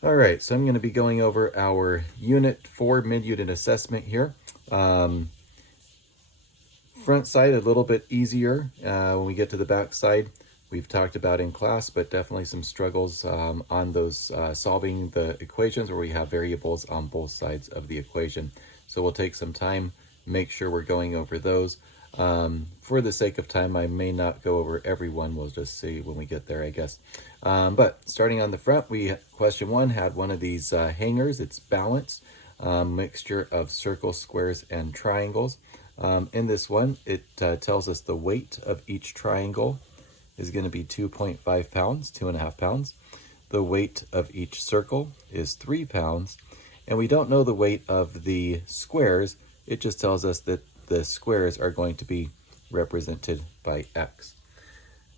All right, so I'm going to be going over our Unit 4 mid-unit assessment here. Front side a little bit easier. When we get to the back side, we've talked about in class, but definitely some struggles on those solving the equations where we have variables on both sides of the equation. So we'll take some time, make sure we're going over those. For the sake of time, I may not go over every one. We'll just see when we get there, I guess. But starting on the front, question 1 had one of these hangers. It's balanced, mixture of circles, squares, and triangles. In this one, it tells us the weight of each triangle is going to be 2.5 pounds, 2.5 pounds. The weight of each circle is 3 pounds. And we don't know the weight of the squares. It just tells us that the squares are going to be represented by x.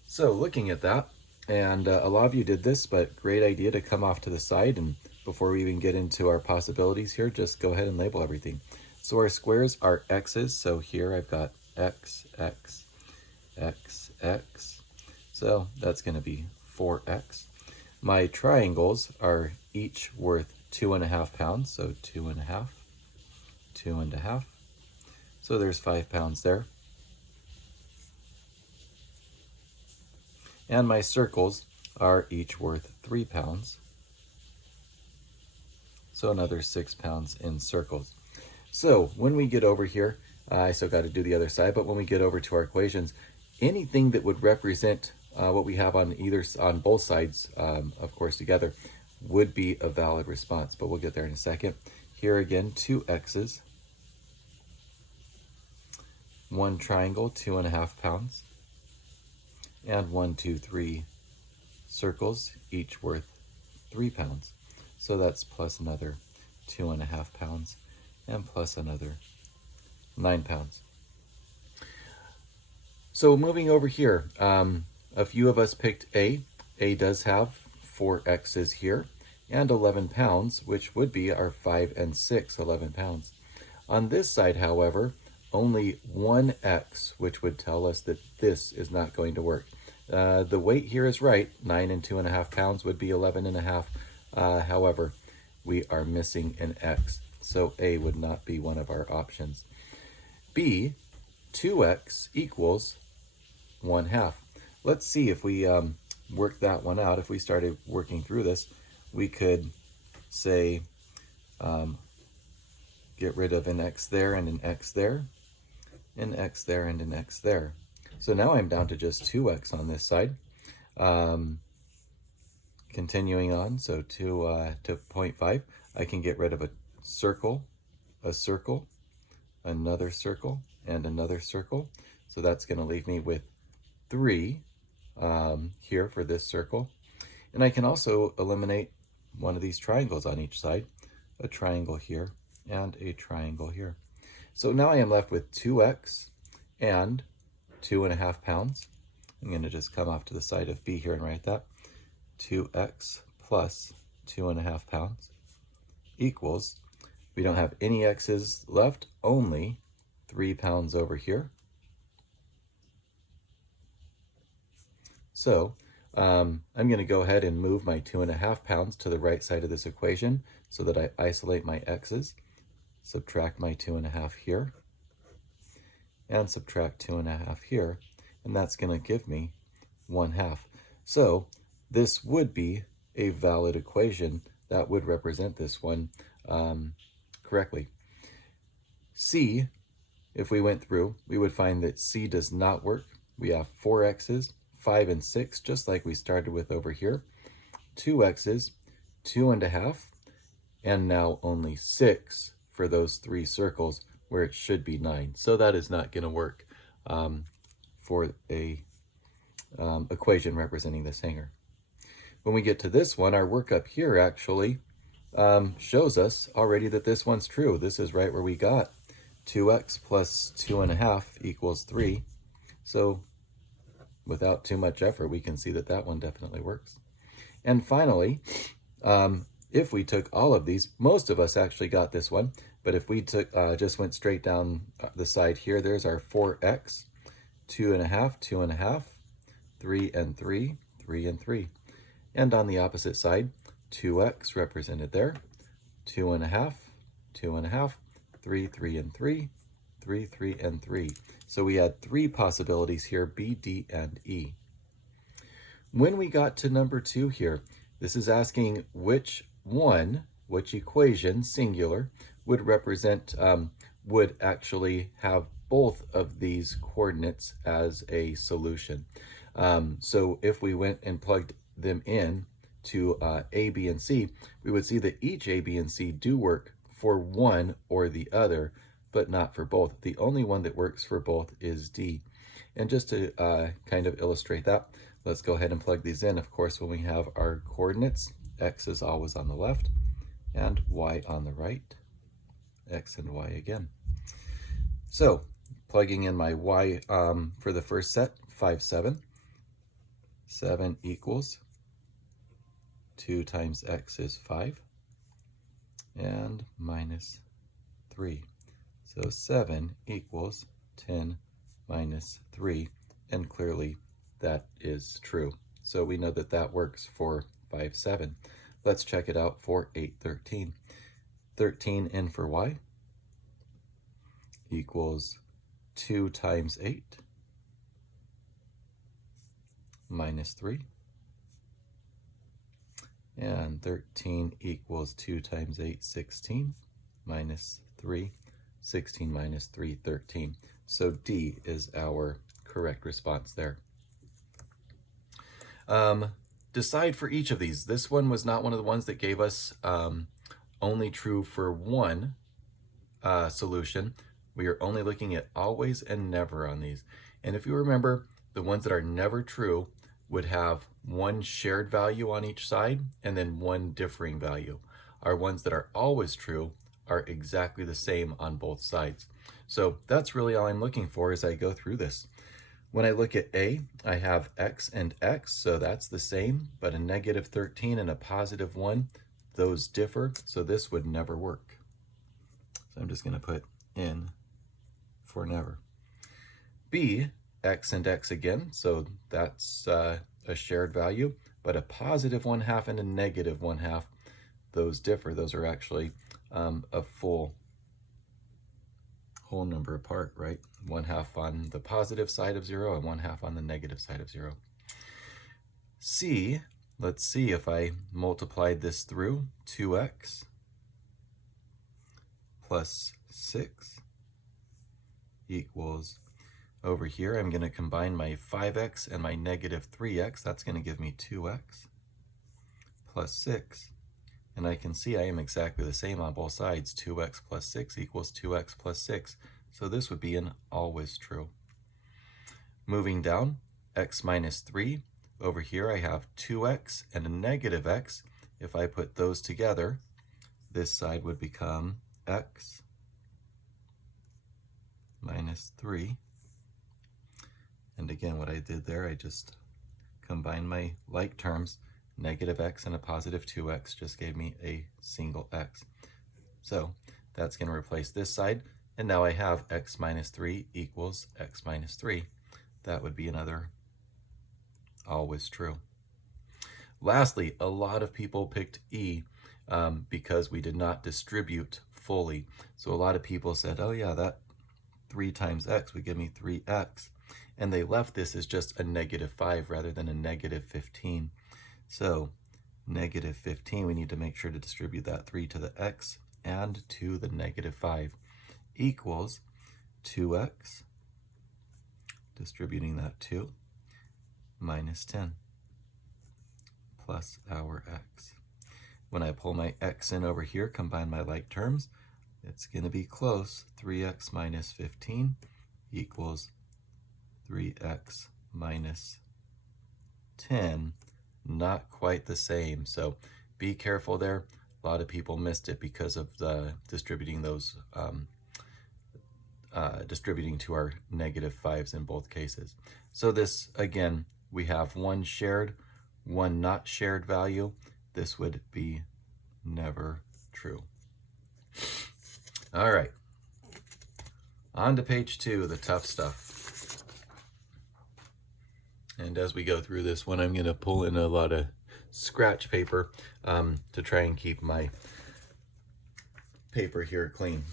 So looking at that, and a lot of you did this, but great idea to come off to the side. And before we even get into our possibilities here, just go ahead and label everything. So our squares are x's. So here I've got x, x, x, x. So that's going to be 4x. My triangles are each worth 2.5 pounds. So 2.5, 2.5. So there's 5 pounds there. And my circles are each worth 3 pounds. So another 6 pounds in circles. So when we get over here, I still got to do the other side, but when we get over to our equations, anything that would represent what we have on both sides, of course, together, would be a valid response. But we'll get there in a second. Here again, 2 x's, 1 triangle, 2.5 pounds, and 1, 2, 3 circles, each worth 3 pounds. So that's plus another 2.5 pounds and plus another 9 pounds. So moving over here, a few of us picked A. A does have 4 x's here and 11 pounds, which would be our 5 and 6, 11 pounds. On this side, however, only 1 x, which would tell us that this is not going to work. The weight here is right. 9 and 2.5 pounds would be 11.5. However, we are missing an x. So A would not be one of our options. B, 2x equals 1/2. Let's see if we work that one out. If we started working through this, we could say get rid of an x there and an x there, an x there and an x there. So now I'm down to just 2x on this side. Continuing on, so to 0.5, I can get rid of a circle, another circle, and another circle. So that's going to leave me with 3 here for this circle. And I can also eliminate one of these triangles on each side, a triangle here and a triangle here. So now I am left with 2x and 2.5 pounds. I'm going to just come off to the side of B here and write that. 2x plus 2.5 pounds equals, we don't have any x's left, only 3 pounds over here. So I'm going to go ahead and move my 2.5 pounds to the right side of this equation so that I isolate my x's, subtract my 2.5 here, and subtract 2.5 here, and that's going to give me 1/2. So this would be a valid equation that would represent this one correctly. C, if we went through, we would find that C does not work. We have 4 x's, 5 and 6, just like we started with over here, 2 x's, 2.5, and now only 6 for those 3 circles where it should be 9. So that is not going to work for a equation representing this hanger. When we get to this one, our work up here actually shows us already that this one's true. This is right where we got 2x plus 2.5 equals 3. So without too much effort, we can see that that one definitely works. And finally, if we took all of these, most of us actually got this one, but if we took just went straight down the side here, there's our 4x, 2.5, 2.5, 3 and 3, 3 and 3. And on the opposite side, 2x represented there, 2.5, 2.5, 3, 3, and 3, 3, 3, and 3. So we had 3 possibilities here, B, D, and E. When we got to number 2 here, this is asking which equation, singular, would represent, would actually have both of these coordinates as a solution. So if we went and plugged them in to A, B, and C, we would see that each A, B, and C do work for one or the other, but not for both. The only one that works for both is D. And just to kind of illustrate that, let's go ahead and plug these in. Of course, when we have our coordinates, X is always on the left and Y on the right, X and Y again. So plugging in my Y for the first set, 5, 7. 7 equals 2 times X is 5 and minus 3. So 7 equals 10 minus 3, and clearly that is true. So we know that that works for 5, 7. Let's check it out for 8, 13. 13 in for Y equals 2 times 8 minus 3. And 13 equals 2 times 8, 16, minus 3. 16 minus 3, 13. So D is our correct response there. Decide for each of these. This one was not one of the ones that gave us only true for one solution. We are only looking at always and never on these. And if you remember, the ones that are never true would have one shared value on each side and then one differing value. Our ones that are always true are exactly the same on both sides. So that's really all I'm looking for as I go through this. When I look at A, I have X and X, so that's the same, but a negative 13 and a positive 1, those differ, so this would never work. So I'm just going to put in for never. B, X and X again, so that's a shared value, but a positive 1/2 and a negative 1/2, those differ. Those are actually a whole number apart, right? 1/2 on the positive side of 0 and 1/2 on the negative side of 0. C, let's see if I multiplied this through, 2x plus 6 equals, over here I'm going to combine my 5x and my negative 3x. That's going to give me 2x plus 6. And I can see I am exactly the same on both sides. 2x plus 6 equals 2x plus 6. So this would be an always true. Moving down, x minus 3. Over here I have 2x and a negative x. If I put those together, this side would become x minus 3. And again, what I did there, I just combined my like terms. Negative x and a positive 2x just gave me a single x. So that's going to replace this side. And now I have x minus 3 equals x minus 3. That would be another always true. Lastly, a lot of people picked E because we did not distribute fully. So a lot of people said, oh yeah, that 3 times x would give me 3x. And they left this as just a negative 5 rather than a negative 15. So negative 15, we need to make sure to distribute that 3 to the x and to the negative 5 equals 2x, distributing that 2, minus 10, plus our x. When I pull my x in over here, combine my like terms, it's going to be close. 3x minus 15 equals 3x minus 10. Not quite the same. So be careful there. A lot of people missed it because of the distributing those, distributing to our negative 5s in both cases. So this, again, we have one shared, one not shared value. This would be never true. All right. On to page 2, the tough stuff. And as we go through this one, I'm going to pull in a lot of scratch paper to try and keep my paper here clean.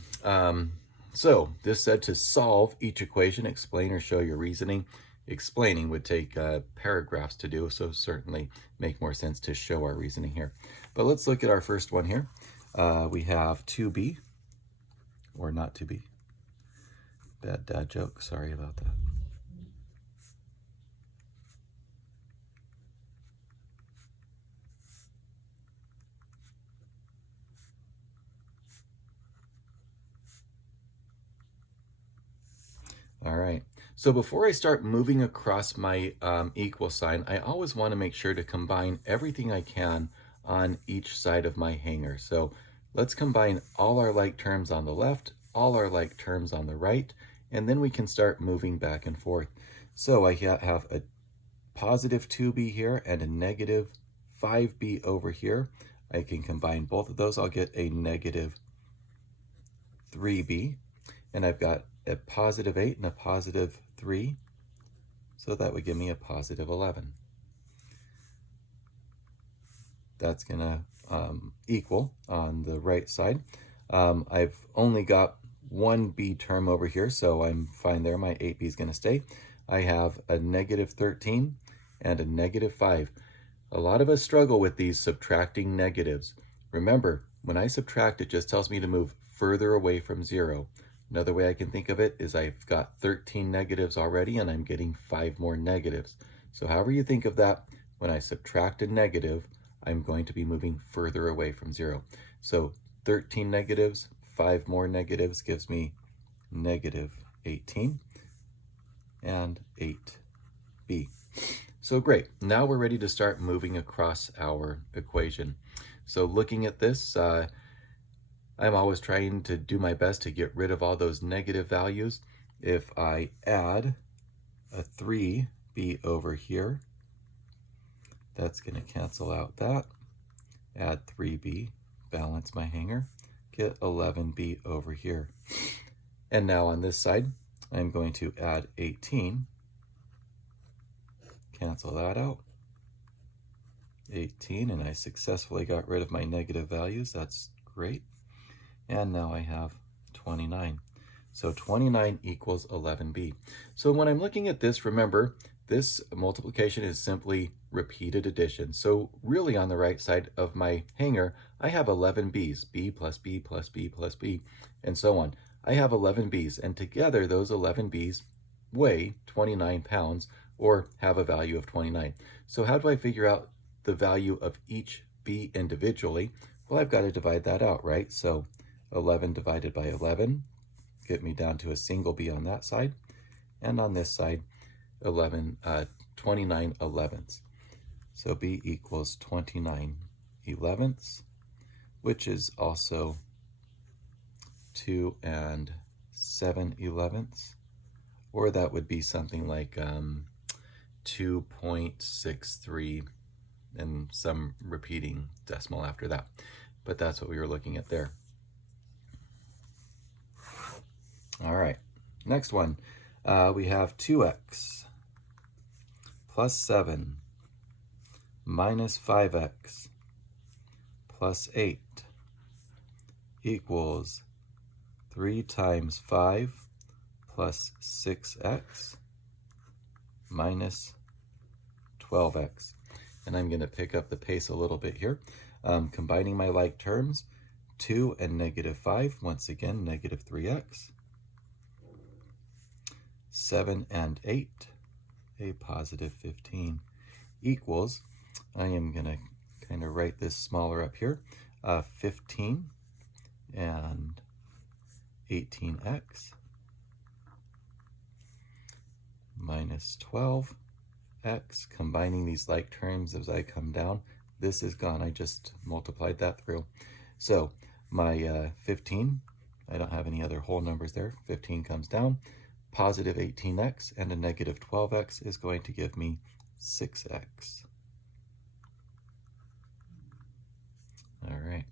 So this said to solve each equation, explain or show your reasoning. Explaining would take paragraphs to do, so certainly make more sense to show our reasoning here. But let's look at our first one here. We have 2b, or not 2b. Bad dad joke, sorry about that. All right, so before I start moving across my equal sign, I always want to make sure to combine everything I can on each side of my hanger. So let's combine all our like terms on the left, all our like terms on the right, and then we can start moving back and forth. So I have a positive 2b here and a negative 5b over here. I can combine both of those. I'll get a negative 3b, and I've got a positive 8 and a positive 3, so that would give me a positive 11. That's going to equal on the right side. I've only got one b term over here, so I'm fine there. My 8b is going to stay. I have a negative 13 and a negative 5. A lot of us struggle with these subtracting negatives. Remember, when I subtract, it just tells me to move further away from 0. Another way I can think of it is I've got 13 negatives already and I'm getting 5 more negatives. So however you think of that, when I subtract a negative, I'm going to be moving further away from 0. So 13 negatives, 5 more negatives gives me negative 18 and 8b. So great, now we're ready to start moving across our equation. So looking at this, I'm always trying to do my best to get rid of all those negative values. If I add a 3b over here, that's going to cancel out that. Add 3b, balance my hanger, get 11b over here. And now on this side, I'm going to add 18, cancel that out. 18, and I successfully got rid of my negative values. That's great. And now I have 29. So 29 equals 11b. So when I'm looking at this, remember, this multiplication is simply repeated addition. So really on the right side of my hanger, I have 11 b's, b plus b plus b plus b, and so on. I have 11 b's, and together those 11 b's weigh 29 pounds or have a value of 29. So how do I figure out the value of each b individually? Well, I've got to divide that out, right? So 11 divided by 11 get me down to a single b on that side, and on this side 29 elevenths. So b equals 29 elevenths, which is also 2 7/11, or that would be something like 2.63 and some repeating decimal after that. But that's what we were looking at there. All right, next one. We have 2x plus 7 minus 5x plus 8 equals 3 times 5 plus 6x minus 12x. And I'm going to pick up the pace a little bit here. Combining my like terms, 2 and negative 5, once again, negative 3x. 7 and 8, a positive 15, equals, I am going to kind of write this smaller up here, 15 and 18x minus 12x. Combining these like terms as I come down, this is gone. I just multiplied that through. So my 15, I don't have any other whole numbers there, 15 comes down. Positive 18x and a negative 12x is going to give me 6x. All right.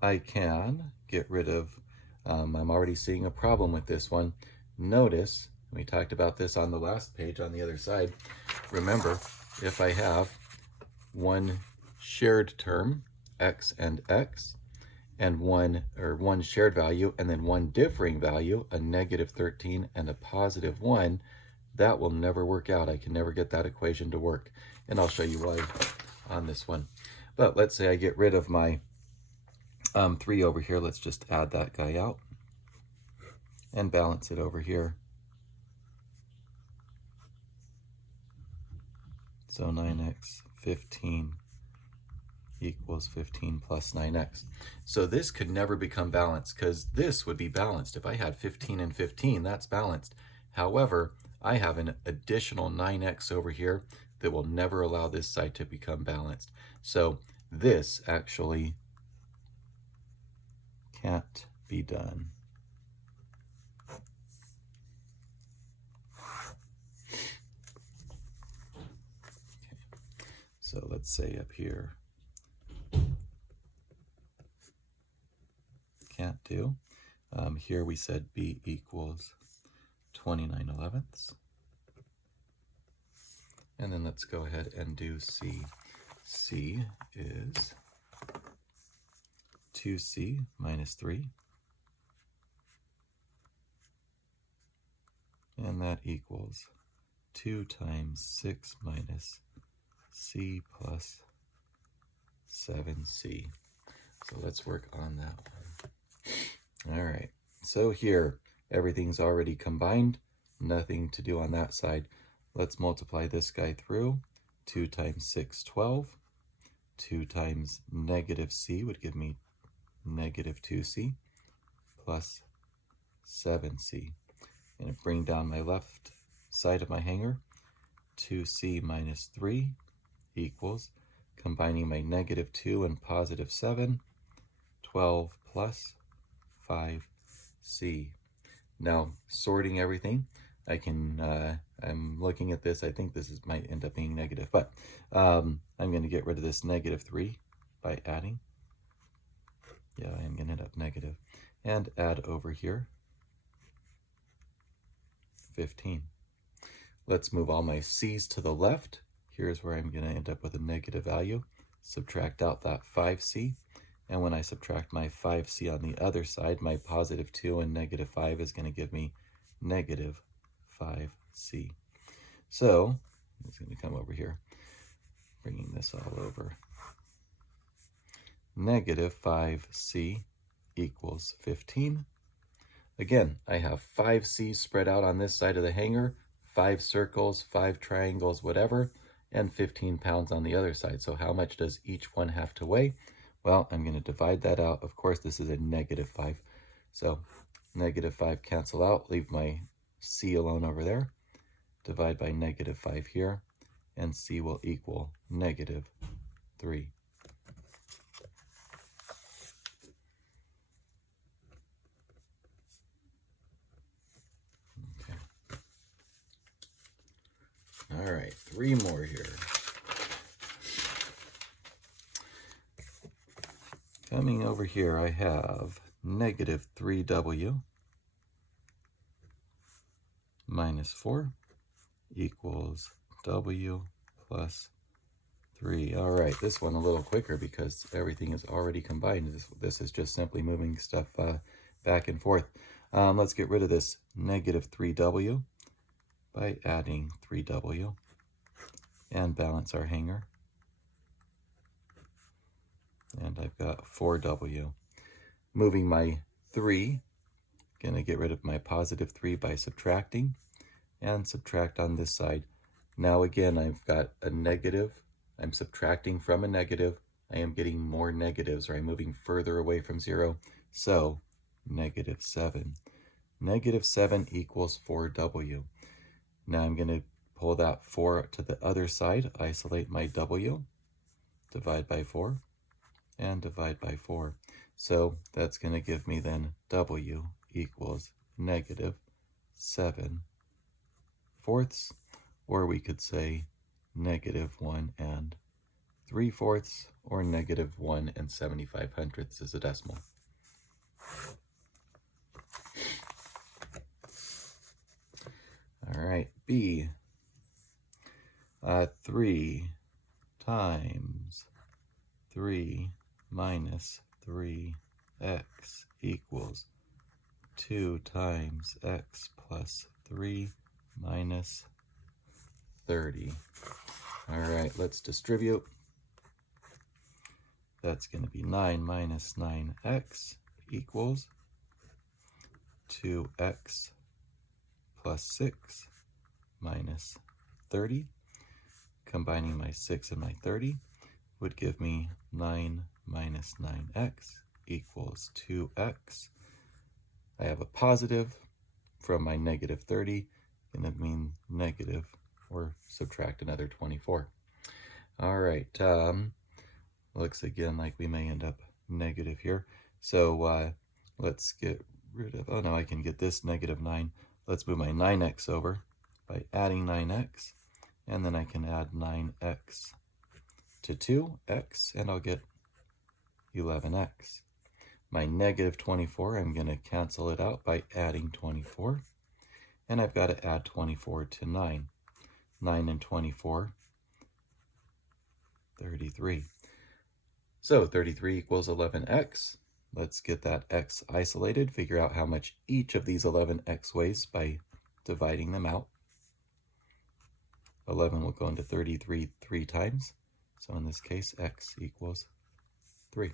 I can get rid of, I'm already seeing a problem with this one. Notice, we talked about this on the last page on the other side. Remember, if I have one shared term, x and x, and one shared value, and then one differing value, a negative 13 and a positive 1, that will never work out. I can never get that equation to work. And I'll show you why on this one. But let's say I get rid of my 3 over here. Let's just add that guy out and balance it over here. So 9x 15 equals 15 plus 9x. So this could never become balanced because this would be balanced. If I had 15 and 15, that's balanced. However, I have an additional 9x over here that will never allow this side to become balanced. So this actually can't be done. Okay. So let's say up here, can't do. Here we said b equals 29/11. And then let's go ahead and do c. c is 2c minus 3. And that equals 2 times 6 minus c plus 7c. So let's work on that one. All right, so here, everything's already combined. Nothing to do on that side. Let's multiply this guy through. 2 times 6, 12. 2 times negative c would give me negative 2c plus 7c. I'm going to bring down my left side of my hanger. 2c minus 3 equals, combining my negative 2 and positive 7, 12 plus 5c. Now, sorting everything, I can, I'm looking at this, I think this might end up being negative, but I'm going to get rid of this negative 3 by adding. Yeah, I'm going to end up negative. And add over here 15. Let's move all my c's to the left. Here's where I'm going to end up with a negative value. Subtract out that 5c. And when I subtract my 5c on the other side, my positive 2 and negative 5 is going to give me negative 5c. So, I'm just going to come over here, bringing this all over. Negative 5c equals 15. Again, I have 5 c's spread out on this side of the hanger, 5 circles, 5 triangles, whatever, and 15 pounds on the other side. So how much does each one have to weigh? Well, I'm going to divide that out. Of course, this is a negative 5. So negative 5 cancel out, leave my c alone over there. Divide by negative 5 here, and c will equal negative 3. All right, 3 more here. Coming over here, I have negative 3w minus 4 equals w plus 3. All right, this one a little quicker because everything is already combined. This is just simply moving stuff back and forth. Let's get rid of this negative 3w by adding 3w and balance our hanger. And I've got 4w. Moving my 3, going to get rid of my positive 3 by subtracting, and subtract on this side. Now again, I've got a negative. I'm subtracting from a negative. I am getting more negatives, or I'm moving further away from 0. So, negative 7. Negative 7 equals 4w. Now I'm going to pull that 4 to the other side, isolate my w, divide by 4, and divide by 4. So that's going to give me then w equals negative 7/4, or we could say negative 1 3/4, or negative 1 75/100 is a decimal. All right, B, 3 times 3 minus 3x equals 2 times x plus 3 minus 30. All right, let's distribute. That's going to be 9 minus 9x equals 2x plus 6 minus 30. Combining my 6 and my 30 would give me 9 minus 9x equals 2x. I have a positive from my negative 30, and that means negative, or subtract another 24. All right, looks again like we may end up negative here. So let's get rid of, oh no, I can get this negative 9. Let's move my 9x over by adding 9x, and then I can add 9x to 2x, and I'll get 11x. My negative 24, I'm going to cancel it out by adding 24, and I've got to add 24 to 9. 9 and 24, 33. So 33 equals 11x. Let's get that x isolated, figure out how much each of these 11x weighs by dividing them out. 11 will go into 33 3 times. So in this case, x equals 3.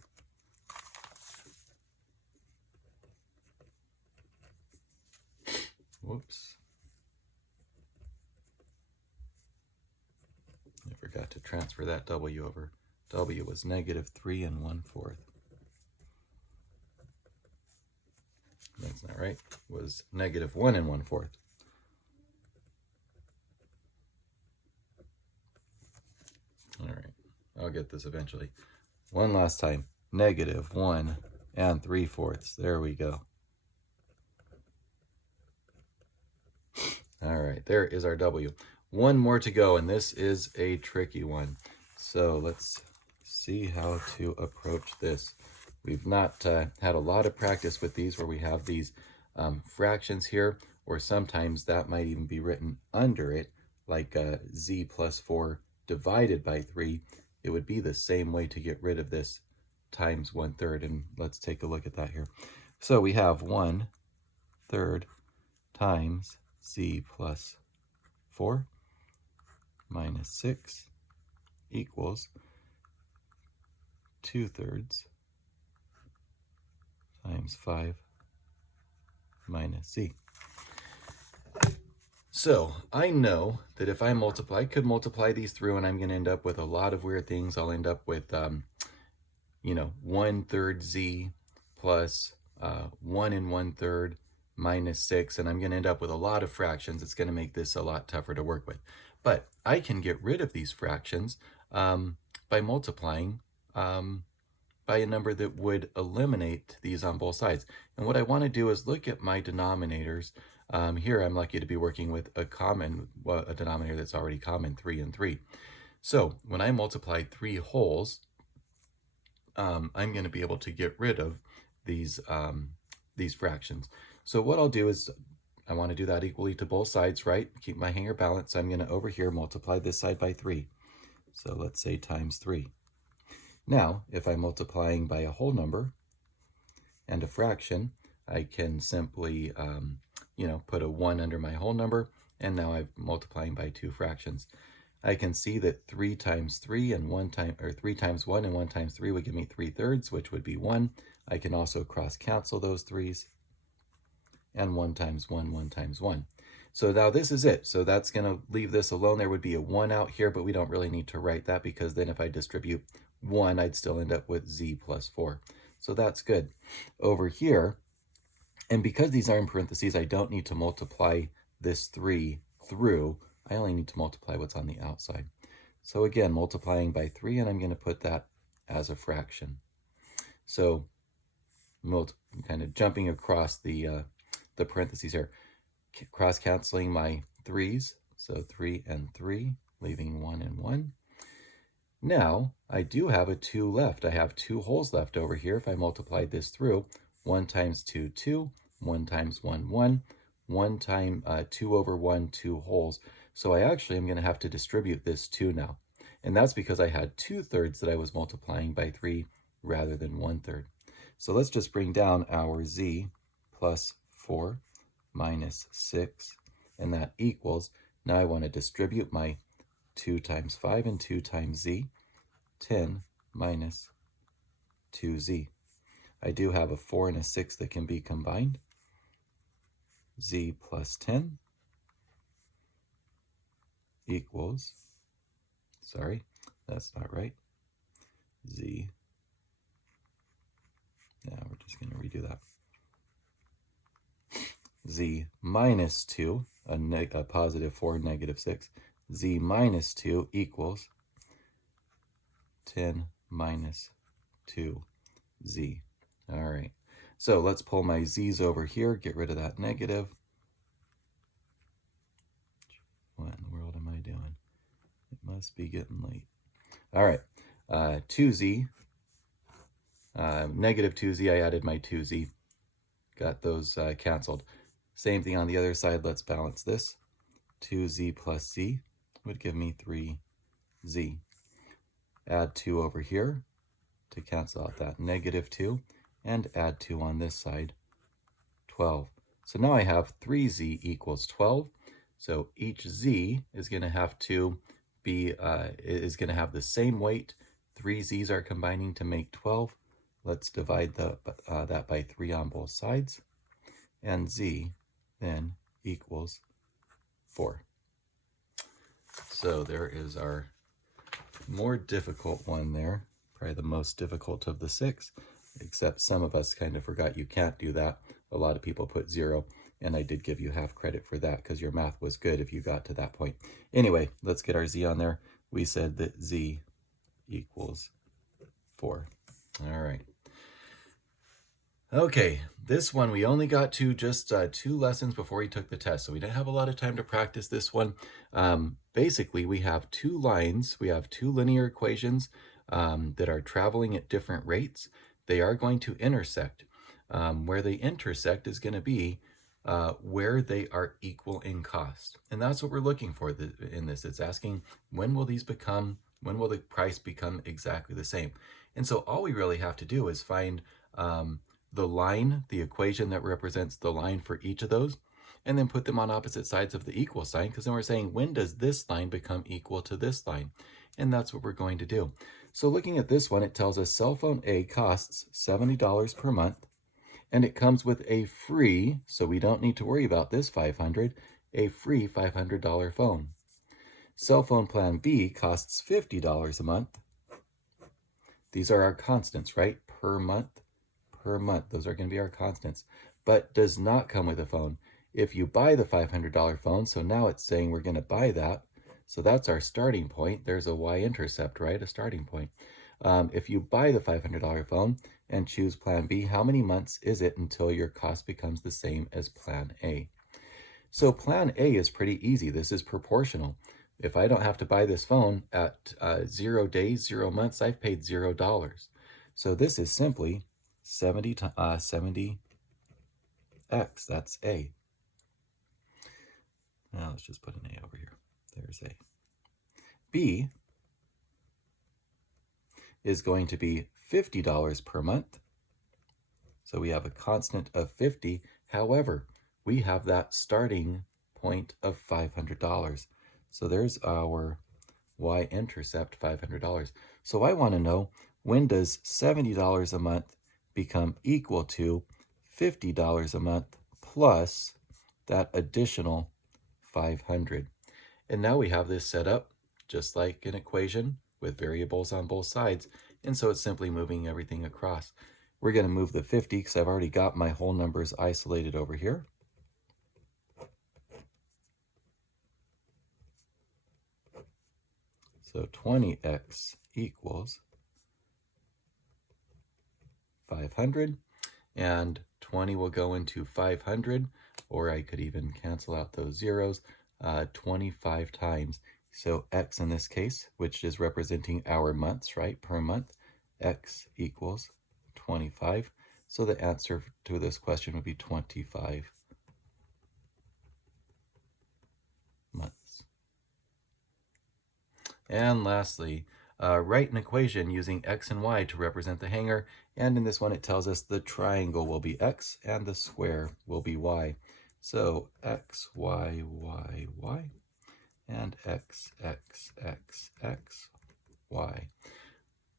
Whoops. I forgot to transfer that w over. W was negative 3 1/4. That's not right. It was negative 1 1/4. All right, I'll get this eventually. One last time. Negative 1 3/4. There we go. All right, there is our W. One more to go, and this is a tricky one. So let's see how to approach this. We've not had a lot of practice with these where we have these fractions here, or sometimes that might even be written under it, like z plus 4 divided by 3. It would be the same way to get rid of this times 1/3, and let's take a look at that here. So we have 1/3 times z plus 4 minus 6 equals 2/3 times 5 minus z. So I know that if I could multiply these through, and I'm going to end up with a lot of weird things. I'll end up with, 1/3 z plus 1 1/3 minus 6, and I'm going to end up with a lot of fractions. It's going to make this a lot tougher to work with. But I can get rid of these fractions by multiplying by a number that would eliminate these on both sides. And what I want to do is look at my denominators. Here I'm lucky to be working with a denominator that's already common, 3 and 3. So when I multiply 3 wholes, I'm going to be able to get rid of these fractions. So what I'll do is, I want to do that equally to both sides, right? Keep my hanger balanced. So I'm going to over here multiply this side by 3. So let's say times 3. Now, if I'm multiplying by a whole number and a fraction, I can simply, put a 1 under my whole number, and now I'm multiplying by 2 fractions. I can see that 3 times 3 and 3 times 1 and 1 times 3 would give me 3/3, which would be 1. I can also cross cancel those 3's, and 1 times 1, 1 times 1. So now this is it. So that's going to leave this alone. There would be a 1 out here, but we don't really need to write that, because then if I distribute 1, I'd still end up with z plus 4. So that's good. Over here, and because these are in parentheses, I don't need to multiply this 3 through. I only need to multiply what's on the outside. So again, multiplying by 3, and I'm going to put that as a fraction. So kind of jumping across the parentheses here, cross-canceling my 3's, so 3 and 3, leaving 1 and 1. Now, I do have a 2 left. I have 2 wholes left over here. If I multiplied this through, 1 times 2, 2, 1 times 1, 1, 1 times 2 over 1, 2 wholes. So I actually am going to have to distribute this 2 now. And that's because I had 2/3 that I was multiplying by 3 rather than 1/3. So let's just bring down our z plus 4 minus 6, and that equals, now I want to distribute my 2 times 5 and 2 times z, 10 minus 2z. I do have a 4 and a 6 that can be combined. Z plus 10 equals, sorry, that's not right, z, now we're just going to redo that. Z minus 2, a positive 4, negative 6, z minus 2 equals 10 minus 2z. All right, so let's pull my z's over here, get rid of that negative. What in the world am I doing? It must be getting late. All right, 2z, negative 2z, I added my 2z. Got those canceled. Same thing on the other side. Let's balance this. 2z plus z would give me 3z. Add 2 over here to cancel out that negative 2, and add 2 on this side, 12. So now I have 3z equals 12. So each z is going to have to be, is going to have the same weight. 3 z's are combining to make 12. Let's divide that by 3 on both sides. And z then equals 4. So there is our more difficult one there. Probably the most difficult of the 6, except some of us kind of forgot you can't do that. A lot of people put 0, and I did give you half credit for that because your math was good if you got to that point. Anyway, let's get our z on there. We said that z equals 4. All right. Okay, this one we only got to just 2 lessons before we took the test, so we didn't have a lot of time to practice this one. Basically, we have 2 lines, we have 2 linear equations that are traveling at different rates. They are going to intersect. Where they intersect is going to be where they are equal in cost. And that's what we're looking for in this. It's asking, when will the price become exactly the same? And so all we really have to do is find the line, the equation that represents the line for each of those, and then put them on opposite sides of the equal sign, because then we're saying, when does this line become equal to this line? And that's what we're going to do. So looking at this one, it tells us cell phone A costs $70 per month, and it comes with a free, so we don't need to worry about this $500, a free $500 phone. Cell phone plan B costs $50 a month. These are our constants, right? Per month. Those are going to be our constants, but does not come with a phone. If you buy the $500 phone, so now it's saying we're going to buy that. So that's our starting point. There's a y-intercept, right? A starting point. If you buy the $500 phone and choose plan B, how many months is it until your cost becomes the same as plan A? So plan A is pretty easy. This is proportional. If I don't have to buy this phone at 0 days, 0 months, I've paid $0. So this is simply 70x, that's A. Now let's just put an A over here. There's A. B is going to be $50 per month. So we have a constant of 50. However, we have that starting point of $500. So there's our y-intercept, $500. So I want to know, when does $70 a month become equal to $50 a month plus that additional 500. And now we have this set up just like an equation with variables on both sides. And so it's simply moving everything across. We're going to move the 50 because I've already got my whole numbers isolated over here. So 20x equals 500, and 20 will go into 500, or I could even cancel out those zeros, 25 times. So x in this case, which is representing our months, right, per month, x equals 25. So the answer to this question would be 25 months. And lastly, write an equation using x and y to represent the hanger. And in this one, it tells us the triangle will be x and the square will be y. So x, y, y, y, and x, x, x, x, y.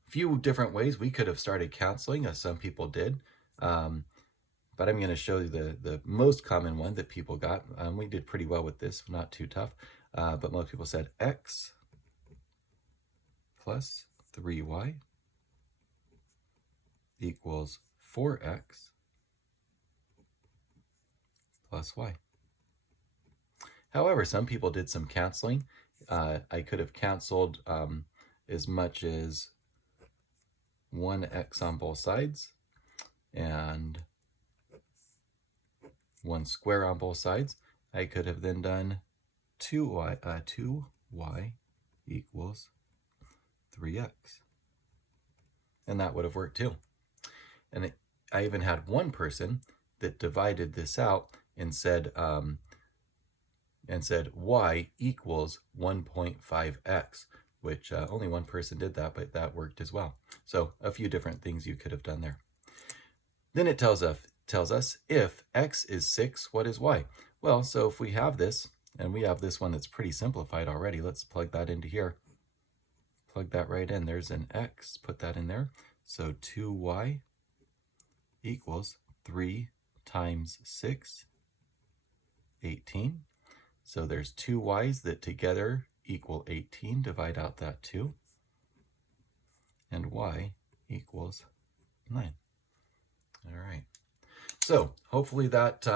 Few different ways we could have started counseling, as some people did. But I'm going to show you the most common one that people got. We did pretty well with this, not too tough. But most people said x plus 3y equals 4x plus y. However, some people did some canceling. I could have canceled as much as 1x on both sides and 1 square on both sides. I could have then done 2y equals 3x. And that would have worked too. And I even had one person that divided this out and said y equals 1.5x, which only one person did that, but that worked as well. So a few different things you could have done there. Then it tells us if x is 6, what is y? Well, so if we have this, and we have this one that's pretty simplified already, let's plug that into here. Plug that right in. There's an x, put that in there. So 2y equals 3 times 6, 18. So there's 2 y's that together equal 18. Divide out that 2. And y equals 9. All right. So hopefully that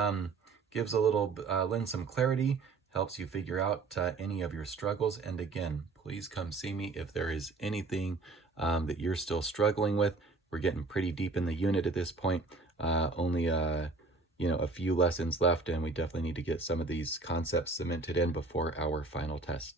gives a little, lends some clarity, helps you figure out any of your struggles. And again, please come see me if there is anything that you're still struggling with. We're getting pretty deep in the unit at this point. Only a few lessons left, and we definitely need to get some of these concepts cemented in before our final test.